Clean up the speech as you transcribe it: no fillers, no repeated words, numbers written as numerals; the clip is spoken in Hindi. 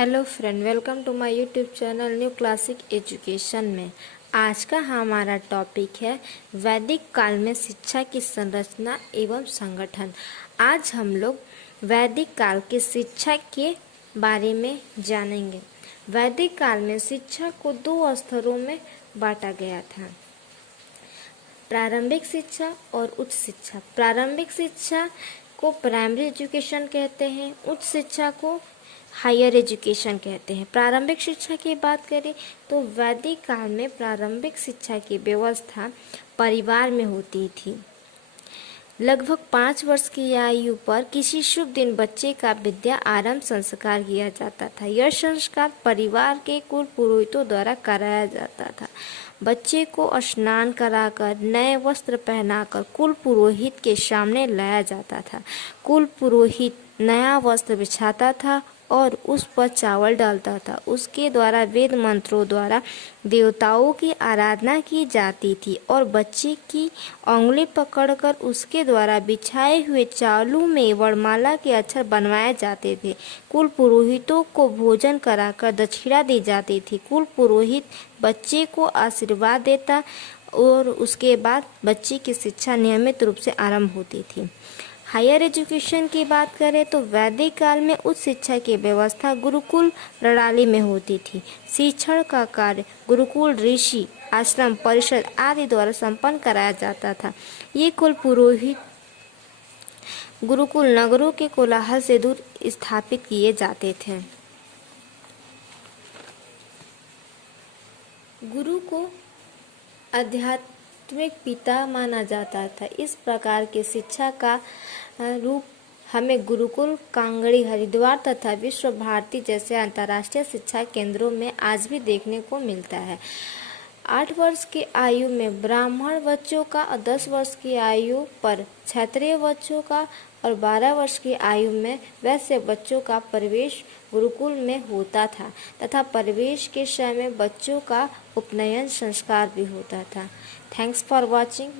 Hello friend, welcome to my YouTube channel new classic education में। आज का हमारा टॉपिक है वैदिक काल में शिक्षा की संरचना एवं संगठन। आज हम लोग वैदिक काल की शिक्षा के बारे में जानेंगे। वैदिक काल में शिक्षा को दो स्तरों में बांटा गया था, प्रारंभिक शिक्षा और उच्च शिक्षा। प्रारंभिक शिक्षा को प्राइमरी एजुकेशन कहते हैं, उच्च शिक्षा को हायर एजुकेशन कहते हैं। प्रारंभिक शिक्षा की बात करें तो वैदिक काल में प्रारंभिक शिक्षा की व्यवस्था परिवार में होती थी। लगभग 5 वर्ष की आयु पर किसी शुभ दिन बच्चे का विद्या आरंभ संस्कार किया जाता था। यह संस्कार परिवार के कुल पुरोहितों द्वारा कराया जाता था। बच्चे को स्नान कराकर नए वस्त्र पहनाकर कुल पुरोहित के सामने लाया जाता था। कुल पुरोहित नया वस्त्र बिछाता था और उस पर चावल डालता था। उसके द्वारा वेद मंत्रों द्वारा देवताओं की आराधना की जाती थी और बच्चे की उंगली पकड़कर उसके द्वारा बिछाए हुए चावलों में वरमाला के अक्षर बनवाए जाते थे। कुल पुरोहितों को भोजन कराकर दक्षिणा दी जाती थी। कुल पुरोहित बच्चे को आशीर्वाद देता और उसके बाद बच्चे की शिक्षा नियमित रूप से आरंभ होती थी। हायर एजुकेशन की बात करें तो वैदिक काल में उच्च शिक्षा की व्यवस्था गुरुकुल प्रणाली में होती थी। शिक्षण का कार्य गुरुकुल, ऋषि, आश्रम, परिषद आदि द्वारा संपन्न कराया जाता था। ये कुल पुरोहित गुरुकुल नगरों के कोलाहल से दूर स्थापित किए जाते थे। गुरु को आध्यात्मिक पिता माना जाता था। इस प्रकार की शिक्षा का रूप हमें गुरुकुल, कांगड़ी, हरिद्वार तथा विश्व भारती जैसे अंतर्राष्ट्रीय शिक्षा केंद्रों में आज भी देखने को मिलता है। 8 वर्ष की आयु में ब्राह्मण बच्चों का और 10 वर्ष की आयु पर क्षत्रिय बच्चों का और 12 वर्ष की आयु में वैश्य बच्चों का प्रवेश गुरुकुल में होता था तथा प्रवेश के समय बच्चों का उपनयन संस्कार भी होता था। Thanks for watching.